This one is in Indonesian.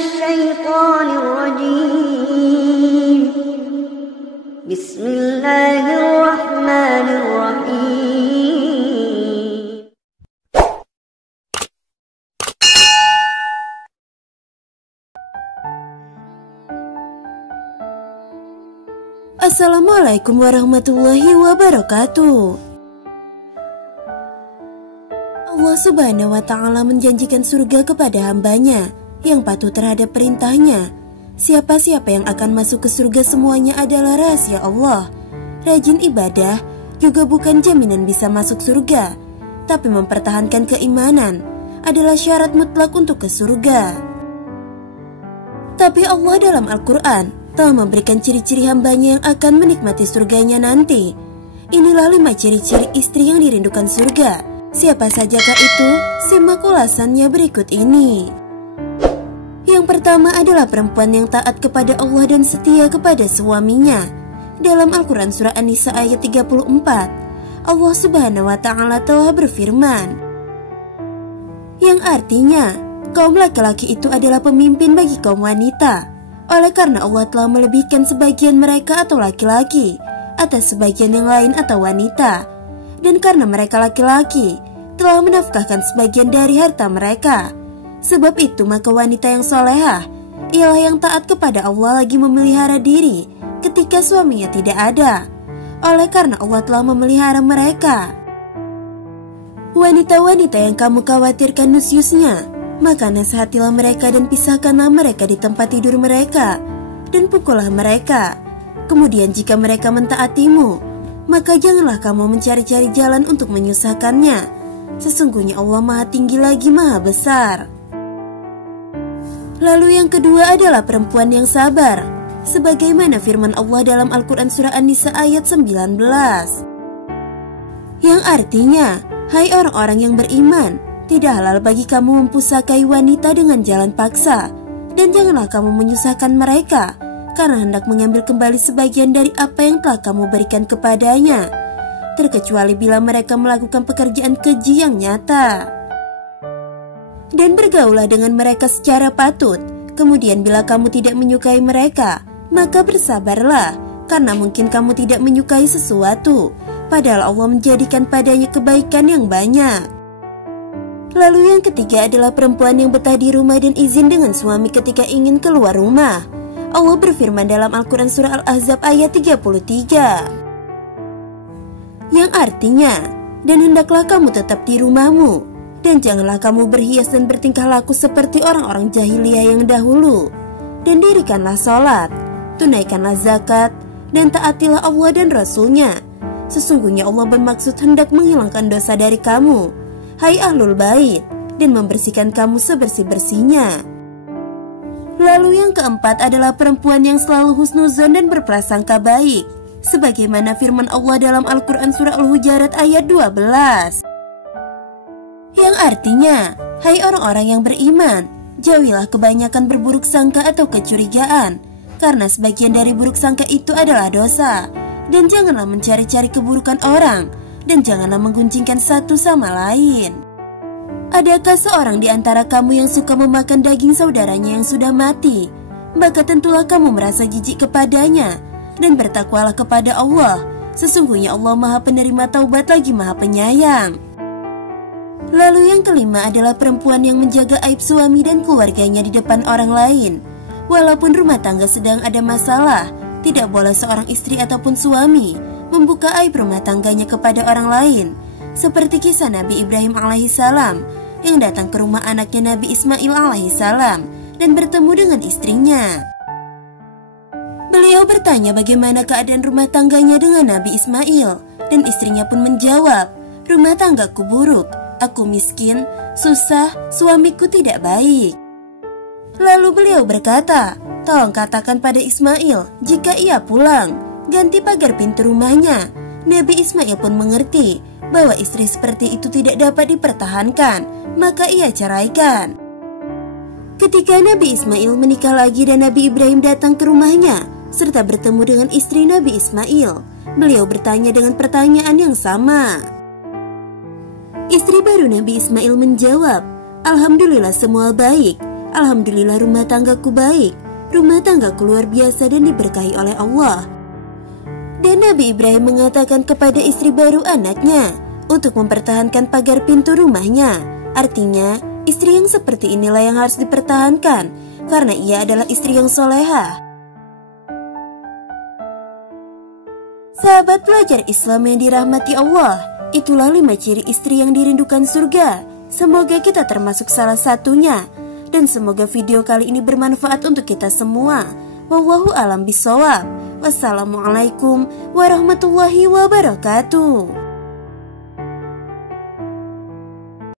الشيطان الرجيم بسم الله الرحمن الرحيم Assalamualaikum warahmatullahi wabarakatuh. Allah Subhanahu wa Ta'ala menjanjikan surga kepada hambanya yang patuh terhadap perintahnya. Siapa-siapa yang akan masuk ke surga semuanya adalah rahasia Allah. Rajin ibadah juga bukan jaminan bisa masuk surga, tapi mempertahankan keimanan adalah syarat mutlak untuk ke surga. Tapi Allah dalam Al-Quran telah memberikan ciri-ciri hambanya yang akan menikmati surganya nanti. Inilah 5 ciri-ciri istri yang dirindukan surga. Siapa sajakah itu? Simak ulasannya berikut ini. Yang pertama adalah perempuan yang taat kepada Allah dan setia kepada suaminya. Dalam Al-Quran surah An-Nisa ayat 34, Allah Subhanahu wa Ta'ala telah berfirman, yang artinya kaum laki-laki itu adalah pemimpin bagi kaum wanita. Oleh karena Allah telah melebihkan sebagian mereka atau laki-laki atas sebagian yang lain atau wanita, dan karena mereka laki-laki telah menafkahkan sebagian dari harta mereka. Sebab itu maka wanita yang solehah ialah yang taat kepada Allah lagi memelihara diri ketika suaminya tidak ada. Oleh karena Allah telah memelihara mereka. Wanita-wanita yang kamu khawatirkan nusyusnya, maka nasihatilah mereka dan pisahkanlah mereka di tempat tidur mereka, dan pukullah mereka. Kemudian jika mereka mentaatimu, maka janganlah kamu mencari-cari jalan untuk menyusahkannya. Sesungguhnya Allah Maha Tinggi lagi Maha Besar. Lalu yang kedua adalah perempuan yang sabar, sebagaimana firman Allah dalam Al-Quran surah An-Nisa ayat 19, yang artinya, hai orang-orang yang beriman, tidak halal bagi kamu mempusakai wanita dengan jalan paksa, dan janganlah kamu menyusahkan mereka, karena hendak mengambil kembali sebagian dari apa yang telah kamu berikan kepadanya, terkecuali bila mereka melakukan pekerjaan keji yang nyata. Dan bergaulah dengan mereka secara patut. Kemudian bila kamu tidak menyukai mereka, maka bersabarlah, karena mungkin kamu tidak menyukai sesuatu, padahal Allah menjadikan padanya kebaikan yang banyak. Lalu yang ketiga adalah perempuan yang betah di rumah dan izin dengan suami ketika ingin keluar rumah. Allah berfirman dalam Al-Quran surah Al-Ahzab ayat 33, yang artinya, dan hendaklah kamu tetap di rumahmu, dan janganlah kamu berhias dan bertingkah laku seperti orang-orang jahiliyah yang dahulu, dan dirikanlah sholat, tunaikanlah zakat, dan taatilah Allah dan Rasul-Nya. Sesungguhnya Allah bermaksud hendak menghilangkan dosa dari kamu, hai ahlul bait, dan membersihkan kamu sebersih-bersihnya. Lalu yang keempat adalah perempuan yang selalu husnuzon dan berprasangka baik, sebagaimana firman Allah dalam Al-Quran surah Al-Hujarat ayat 12, yang artinya, hai orang-orang yang beriman, jauhilah kebanyakan berburuk sangka atau kecurigaan, karena sebagian dari buruk sangka itu adalah dosa, dan janganlah mencari-cari keburukan orang, dan janganlah menggunjingkan satu sama lain. Adakah seorang di antara kamu yang suka memakan daging saudaranya yang sudah mati? Maka tentulah kamu merasa jijik kepadanya, dan bertakwalah kepada Allah. Sesungguhnya Allah Maha Penerima Taubat lagi Maha Penyayang. Lalu yang kelima adalah perempuan yang menjaga aib suami dan keluarganya di depan orang lain. Walaupun rumah tangga sedang ada masalah, tidak boleh seorang istri ataupun suami membuka aib rumah tangganya kepada orang lain, seperti kisah Nabi Ibrahim alaihissalam yang datang ke rumah anaknya Nabi Ismail alaihissalam dan bertemu dengan istrinya. Beliau bertanya bagaimana keadaan rumah tangganya dengan Nabi Ismail, dan istrinya pun menjawab, rumah tanggaku buruk, aku miskin, susah, suamiku tidak baik. Lalu beliau berkata, tolong katakan pada Ismail jika ia pulang, ganti pagar pintu rumahnya. Nabi Ismail pun mengerti bahwa istri seperti itu tidak dapat dipertahankan, maka ia ceraikan. Ketika Nabi Ismail menikah lagi dan Nabi Ibrahim datang ke rumahnya serta bertemu dengan istri Nabi Ismail, beliau bertanya dengan pertanyaan yang sama. Istri baru Nabi Ismail menjawab, Alhamdulillah semua baik. Alhamdulillah rumah tanggaku baik, rumah tanggaku luar biasa dan diberkahi oleh Allah. Dan Nabi Ibrahim mengatakan kepada istri baru anaknya untuk mempertahankan pagar pintu rumahnya. Artinya, istri yang seperti inilah yang harus dipertahankan, karena ia adalah istri yang solehah. Sahabat pelajar Islam yang dirahmati Allah, itulah 5 ciri istri yang dirindukan surga. Semoga kita termasuk salah satunya. Dan semoga video kali ini bermanfaat untuk kita semua. Wallahu a'lam bishawab. Wassalamualaikum warahmatullahi wabarakatuh.